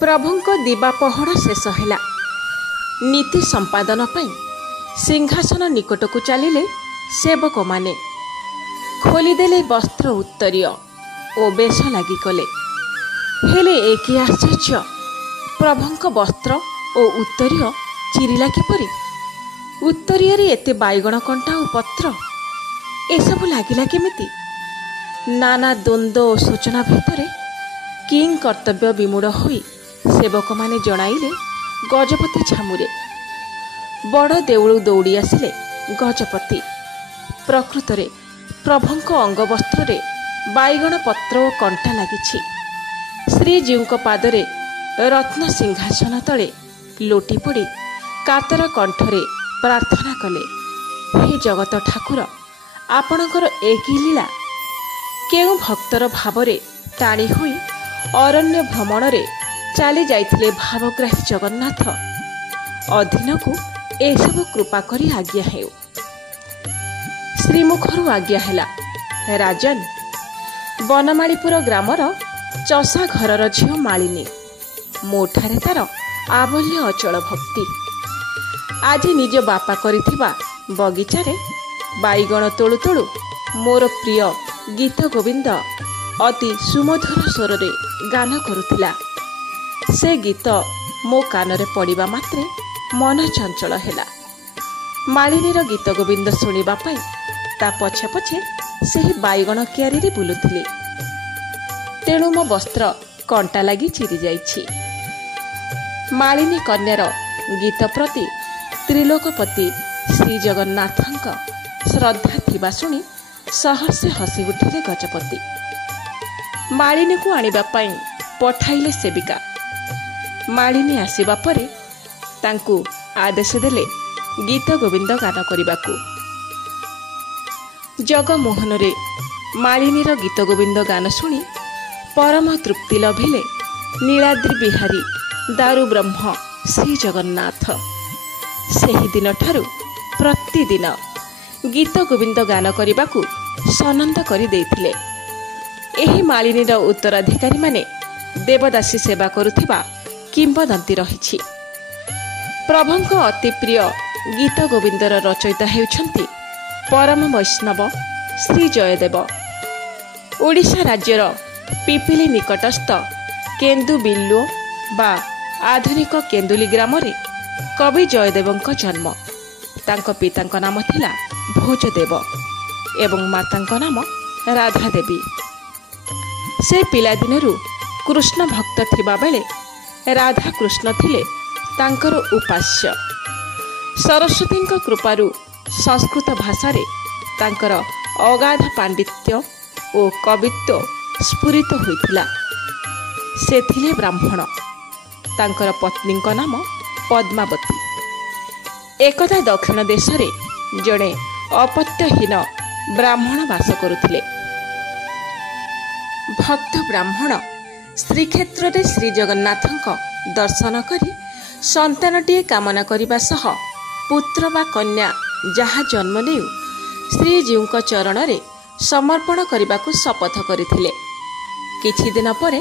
प्रभुଙ୍କ दिवा पहड़ शेष है। नीति संपादन पाई सिंहासन निकटकू चलिले सेवक माने। खोलीदेले वस्त्र उत्तरीय ओ बेश लगी कले। हेले एक आश्चर्य, प्रभुଙ୍କ वस्त्र ओ उत्तरीय चिरिला किपरि? उत्तरीय एते बाइगण कंटा और पत्र एसबू लगिला केमिति? नाना द्वंद्व और सूचना भितर किंग कर्तव्य विमूढ़ होई सेवक माने जणाइले गजपति छामुरे। बड़ देउळू दौड़ी आसिले गजपति। प्रकृतरे प्रभुଙ୍କ अंगवस्त्र बाइगण पत्र और कंटा लगी। श्रीजीउଙ୍କ पादरे रत्न सिंहासन तले लोटी पड़ी कातर कंठरे प्रार्थना कले, हे जगत ठाकुर, आपणकर एक लीला। केउ भक्तर भावरे टाणी होई अरण्य भ्रमण चली जाइथिले भावग्राही जगन्नाथ, अधीन को एसबू कृपा करी आज्ञा हेउ। श्रीमुखरू आज्ञा हैला, राजन, बनमालीपुर ग्रामर चषा घरर झियो मालिनी, मोठारे तार आबल्य अचल भक्ति। आज निज बापा करिथिबा बगीचारे बाइगण तोळु तोळु मोर प्रिय गीत गोविंद अति सुमधुर स्वर रे गान करुथिला। से गीत मो कानरे पड़िबा मात्रे मन चंचल हैला। मालिनीर गीत गोविंद शुणिबा पाई ता पछे पछे सेही बाइगण क्यारी रे बुलुथिले। तेणु मो वस्त्र कंटा लगी चिरी जाइछि। मालिनी कन्यार गीत प्रति त्रिलोकपति श्री जगन्नाथଙ୍କ श्रद्धा थिबा शुणी सहर्षे हसी उठिले गजपति। मालिनी को आनिबा पाई पठाइले सेविका। मालिनी आसिबा परे तांकु आदेश देले गीत गोविंद गान करिबाकू। जगमोहन रे मालिनीर गीत गोविंद गान शुणी परम तृप्ति लभिले नीलाद्रि बिहारी दारु ब्रह्म श्री जगन्नाथ। सेही दिन ठारू प्रतिदिन गीत गोविंद गान करिबाकू सनंद करि देइथिले। एही मालिनीर उत्तराधिकारी माने देवदासी सेवा करुथिबा किंबदंती रहिछि। प्रभुଙ୍କ अति प्रिय गीत गोविंदर रचयिता हेउछन्ति परम वैष्णव श्री जयदेव। ओडिशा राज्यर पिपिली निकटस्थ केन्दु बिल्लुओ बा आधुनिक केन्दुली ग्राम रे कवि जयदेवଙ୍କ जन्म। तांको पिताଙ୍କ नाम थिला भोजदेव एवं माताଙ୍କ नाम राधा देवी। से पिलादिनरू कृष्ण भक्त थिबा बेले राधा कृष्ण थिले तांकर उपास्य। सरस्वतीଙ୍କ कृपारू संस्कृत भाषा रे तांकर अगाध पांडित्य और कवित्व स्फुरित होइथिला। से थिले ब्राह्मण। तांकर पत्नीଙ୍କ नाम पद्मावती। एकदा दक्षिण देश रे जड़े अपत्यहीन ब्राह्मण वास करुथिले। भक्त ब्राह्मण श्रीक्षेत्र रे श्री जगन्नाथଙ୍କ दर्शन करी संतानटीए कामना करिबा सह पुत्र बा कन्या जहा जन्म नेउ श्रीजीउଙ୍କ चरण रे समर्पण करबाकू शपथ करिथिले। किछि दिन परे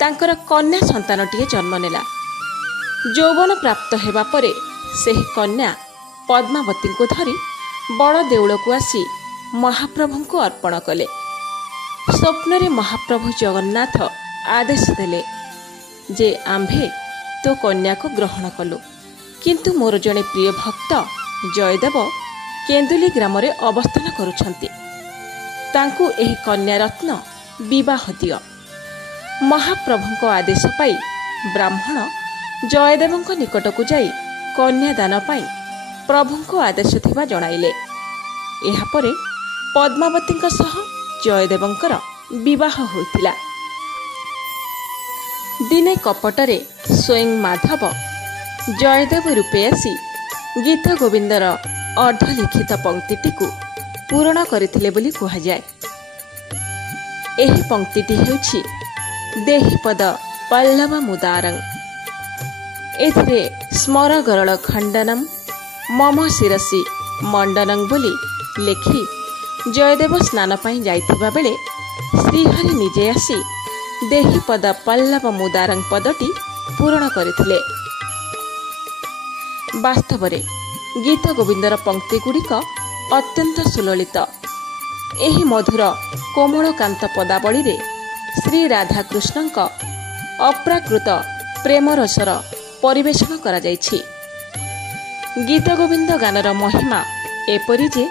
तांकर कन्या संतानटीए जन्म नेला। यौवन प्राप्त हेबा परे सेही कन्या पद्मावती को धरी बड़ देउल को आसी महाप्रभु को अर्पण कले। स्वप्न रे महाप्रभु जगन्नाथ आदेश देले जे आम्भे तो कन्या को ग्रहण कलु, किंतु मोर जने प्रिय भक्त जयदेव केन्दुली ग्राम रे अवस्थान करुछंती। तांकु एही कन्या रत्न विवाह दियो। महाप्रभुଙ୍କ आदेश पाई ब्राह्मण जयदेवଙ୍କ निकटकू जाई कन्यादान पाई प्रभुଙ୍କ आदेश थिबा जणाइले। एहा परे पद्मावतीଙ୍କ सह जयदेवଙ୍କର विवाह होइतिला। दिने कपटरे स्वयं माधव जयदेव रूपे आसी गीत गोविंदर अर्धलिखित पंक्तिटिकू पूरण करथिले बोली कहा जाए। एही पंक्तिटी हेउछि देहि पद पल्लव मुदारं। एथिरे स्मर गरल खंडनम मम शिरसी मंडनं बोली लेखि जयदेव स्नान पाई जाइथिबा बेले श्रीहरि निजे आसी देहि पद पल्लव मुदारं पदटी ପୂରଣ କରିଥିଲେ। ବାସ୍ତବରେ ଗୀତ ଗୋବିନ୍ଦର ପଙ୍କ୍ତିଗୁଡ଼ିକ ଅତ୍ୟନ୍ତ ସୁଲଳିତ। ଏହି ମଧୁର କୋମଳକାନ୍ତ ପଦାବଳୀରେ ଶ୍ରୀ ରାଧାକୃଷ୍ଣଙ୍କ ଅପ୍ରାକୃତ ପ୍ରେମରସର ପରିବେଷଣ କରାଯାଇଛି। ଗୀତ ଗୋବିନ୍ଦ ଗାନର ମହିମା ଏପରି ଯେ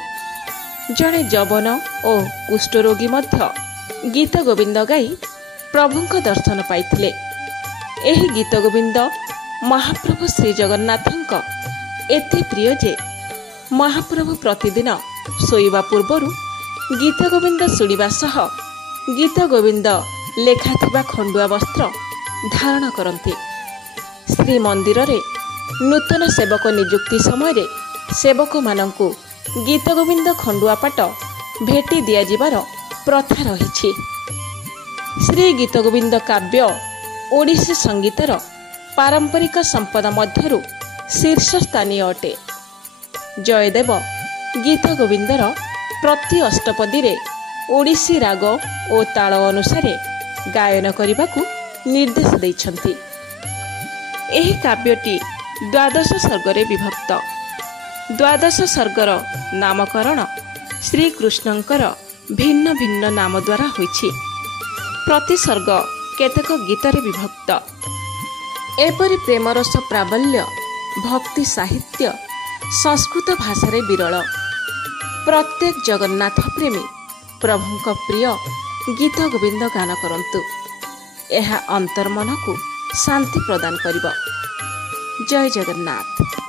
ଜଣେ ଯବନ ଓ କୁଷ୍ଠରୋଗୀ ମଧ୍ୟ ଗୀତ ଗୋବିନ୍ଦ ଗାଇ ପ୍ରଭୁଙ୍କ ଦର୍ଶନ ପାଇଥିଲେ। ଏହି ଗୀତ ଗୋବିନ୍ଦ ମହାପ୍ରଭୁ ଶ୍ରୀ ଜଗନ୍ନାଥଙ୍କ ଏତେ ପ୍ରିୟ ଯେ ମହାପ୍ରଭୁ ପ୍ରତିଦିନ ଶୋଇବା ପୂର୍ବରୁ ଗୀତ ଗୋବିନ୍ଦ ଶୁଣିବା ସହ ଗୀତ ଗୋବିନ୍ଦ ଲେଖାଥିବା ଖଣ୍ଡୁଆ ବସ୍ତ୍ର ଧାରଣ କରନ୍ତି। ଶ୍ରୀମନ୍ଦିରରେ ନୂତନ ସେବକ ନିଯୁକ୍ତି ସମୟରେ ସେବକମାନଙ୍କୁ ଗୀତ ଗୋବିନ୍ଦ ଖଣ୍ଡୁଆ ପାଟ ଭେଟି ଦିଆଯିବାର ପ୍ରଥା ରହିଛି। ଶ୍ରୀ ଗୀତ ଗୋବିନ୍ଦ କାବ୍ୟ ଓଡ଼ିଶୀ ସଙ୍ଗୀତର ପାରମ୍ପରିକ ସମ୍ପଦ ମଧ୍ୟରୁ ଶୀର୍ଷସ୍ଥାନୀୟ ଅଟେ। ଜୟଦେବ ଗୀତ ଗୋବିନ୍ଦର ପ୍ରତି ଅଷ୍ଟପଦୀରେ ଓଡ଼ିଶୀ ରାଗ ଓ ତାଳ ଅନୁସାରେ ଗାୟନ କରିବାକୁ ନିର୍ଦ୍ଦେଶ ଦେଇଛନ୍ତି। ଏହି କାବ୍ୟଟି 12 ସର୍ଗରେ ବିଭକ୍ତ। 12 ସର୍ଗର ନାମକରଣ ଶ୍ରୀକୃଷ୍ଣଙ୍କର ଭିନ୍ନ ଭିନ୍ନ ନାମ ଦ୍ୱାରା ହୋଇଛି। ପ୍ରତି ସର୍ଗ କେତେକ ଗୀତରେ ବିଭକ୍ତ। ଏପରି ପ୍ରେମରସ ପ୍ରାବଲ୍ୟ ଭକ୍ତି ସାହିତ୍ୟ ସଂସ୍କୃତ ଭାଷାରେ ବିରଳ। ପ୍ରତ୍ୟେକ ଜଗନ୍ନାଥ ପ୍ରେମୀ ପ୍ରଭୁଙ୍କ ପ୍ରିୟ ଗୀତ ଗୋବିନ୍ଦ ଗାନ କରନ୍ତୁ। ଏହା ଅନ୍ତର୍ମନକୁ ଶାନ୍ତି ପ୍ରଦାନ କରିବ। ଜୟ ଜଗନ୍ନାଥ।